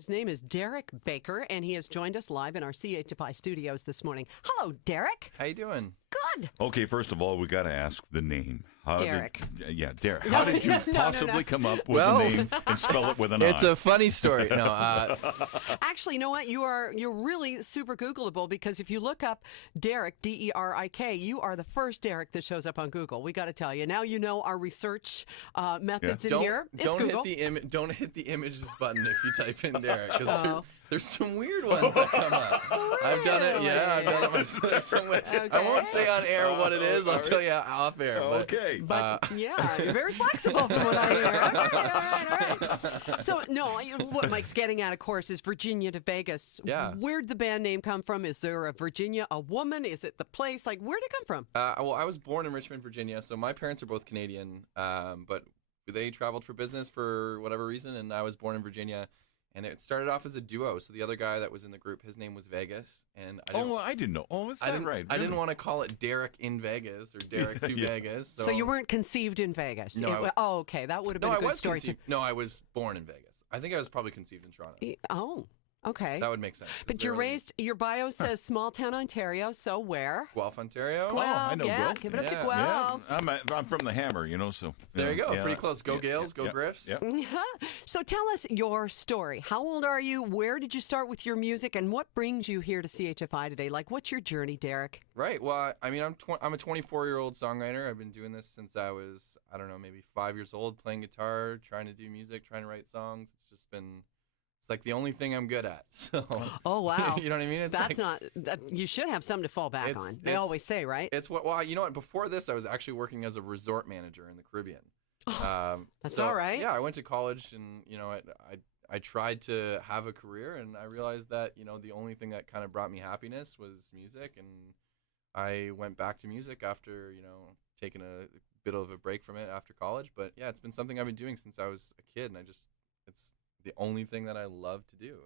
His name is Derik Baker, and he has joined us live in our CHFI studios this morning. Hello, Derik. How you doing? Good. Okay, first of all, we got to ask the name. Derik. Derik. How did you possibly come up with a name and spell it with an I? It's a funny story. No, Actually, you know what? You're really super Googleable, because if you look up Derik, D-E-R-I-K, you are the first Derik that shows up on Google. We got to tell you. Now you know our research methods in here. It's Google. Don't hit the images button if you type in Derik, because there's some weird ones that come up. Really? I've done it. Yeah, I've done it myself. There's some I won't say on air what it is. I'll tell you off air. Okay. But yeah, you're very flexible from what I hear. Okay, all right. So, no, what Mike's getting at, of course, is Virginia to Vegas. Yeah. Where'd the band name come from? Is there a Virginia, a woman? Is it the place? Like, where'd it come from? Well, I was born in Richmond, Virginia, so my parents are both Canadian, but they traveled for business for whatever reason, and I was born in Virginia. And it started off as a duo. So the other guy that was in the group, his name was Vegas. And I didn't know. Oh, is that right? Really? I didn't want to call it Derik in Vegas or Derik to Vegas. So you weren't conceived in Vegas? No. Okay. That would have been a good story, too. No, I was born in Vegas. I think I was probably conceived in Toronto. Oh. Okay. That would make sense. But you're raised, your bio says small town Ontario, so where? Guelph, Ontario. Guelph, I know Guelph. Give it up to Yeah. Guelph. I'm from the Hammer, so. There you go. Yeah. Pretty close. Go Gales, go Griffs. Yeah. So tell us your story. How old are you? Where did you start with your music? And what brings you here to CHFI today? Like, what's your journey, Derik? Right. Well, I mean, I'm a 24-year-old songwriter. I've been doing this since I was, I don't know, maybe 5 years old, playing guitar, trying to do music, trying to write songs. It's just been... It's like the only thing I'm good at. So. Oh, wow. You know what I mean? You should have something to fall back on. They always say, right? Well, you know what? Before this, I was actually working as a resort manager in the Caribbean. That's all right. Yeah, I went to college, and I tried to have a career, and I realized that the only thing that kind of brought me happiness was music, and I went back to music after taking a bit of a break from it after college. But yeah, it's been something I've been doing since I was a kid, and it's the only thing that I love to do.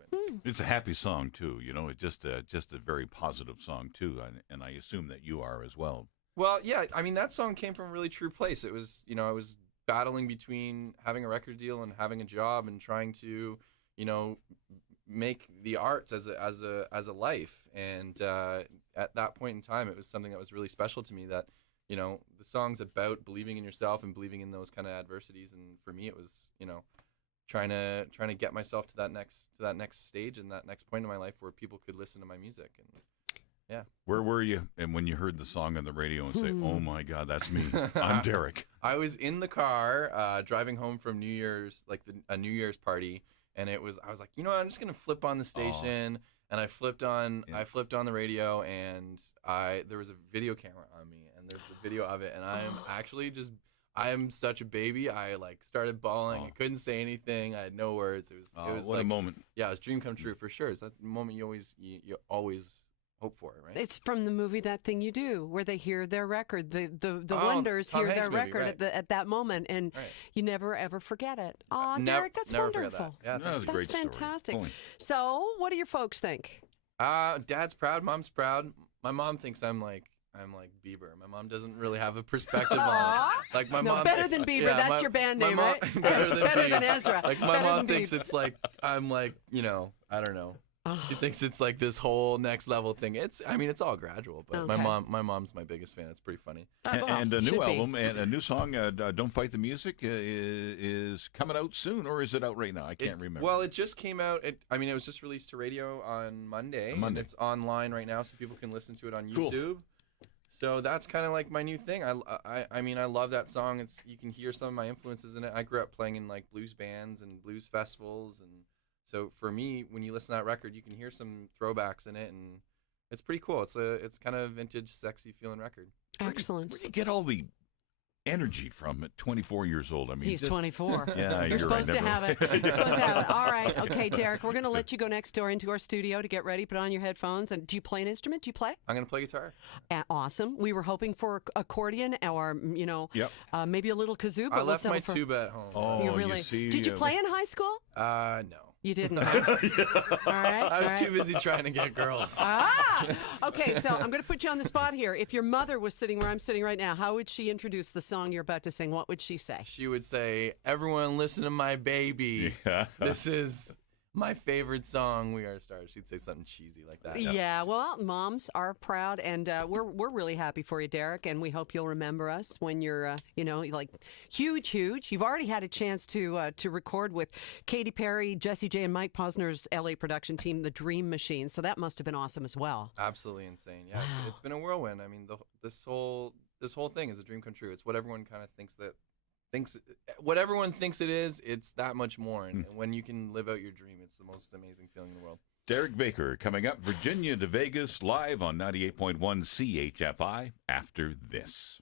It's a happy song too, It's just a very positive song too, and I assume that you are as well. Well, yeah, I mean that song came from a really true place. It was, I was battling between having a record deal and having a job and trying to, make the arts as a life. And at that point in time, it was something that was really special to me. That the song's about believing in yourself and believing in those kind of adversities. And for me, it was trying to get myself to that next stage and that next point in my life where people could listen to my music. And yeah. Where were you and when you heard the song on the radio and say, "Oh my God, that's me. I'm Derik"? I was in the car driving home from New Year's, like a New Year's party, and I was like, I'm just gonna flip on the station. And I flipped on the radio, and there was a video camera on me, and there's the video of it, and I am such a baby. I started bawling. I couldn't say anything. I had no words. It was what a moment. Yeah, it was dream come true for sure. It's that moment you always hope for, right? It's from the movie That Thing You Do, where they hear their record. The Wonders Tom hear Hanks their movie, record right. at that moment, and you never ever forget it. Oh, Derik, that's never wonderful. That. Yeah, that was a great that's fantastic. Story. So, what do your folks think? Dad's proud. Mom's proud. My mom thinks I'm like Bieber. My mom doesn't really have a perspective on it. Like my mom. Better than Bieber. Yeah, that's your band name, right? better than Ezra. Like my mom thinks it's like I'm like I don't know. She thinks it's like this whole next level thing. It's all gradual, but okay. my mom's my biggest fan. It's pretty funny. And a new album and a new song, "Don't Fight the Music," is coming out soon, or is it out right now? I can't remember. Well, it just came out. It was just released to radio on Monday. And it's online right now, so people can listen to it on YouTube. Cool. So that's kind of like my new thing. I love that song. You can hear some of my influences in it. I grew up playing in like blues bands and blues festivals, and so for me, when you listen to that record, you can hear some throwbacks in it, and it's pretty cool. It's kind of vintage, sexy feeling record. Excellent. Where do you get all the energy from at 24 years old? I mean, he's 24. Yeah, you're supposed to have it. You're supposed to have it. All right, okay, Derik. We're going to let you go next door into our studio to get ready. Put on your headphones. And do you play an instrument? Do you play? I'm going to play guitar. Awesome. We were hoping for accordion or maybe a little kazoo. But I left my tuba at home. Oh, you really? You see, did you play in high school? No. You didn't. Huh? All right. I was too busy trying to get girls. Okay, so I'm going to put you on the spot here. If your mother was sitting where I'm sitting right now, how would she introduce the song you're about to sing? What would she say? She would say, "Everyone listen to my baby. Yeah. This is My favorite song, "We Are Stars." She'd say something cheesy like that. Yeah, well, moms are proud, and we're really happy for you, Derik, and we hope you'll remember us when you're, like huge. You've already had a chance to record with Katy Perry, Jessie J, and Mike Posner's LA production team, The Dream Machine. So that must have been awesome as well. Absolutely insane. Yeah, Wow. it's been a whirlwind. I mean, this whole thing is a dream come true. It's what everyone kind of thinks what everyone thinks it is. It's that much more. And when you can live out your dream, it's the most amazing feeling in the world. Derik Baker coming up, Virginia to Vegas, live on 98.1 CHFI after this.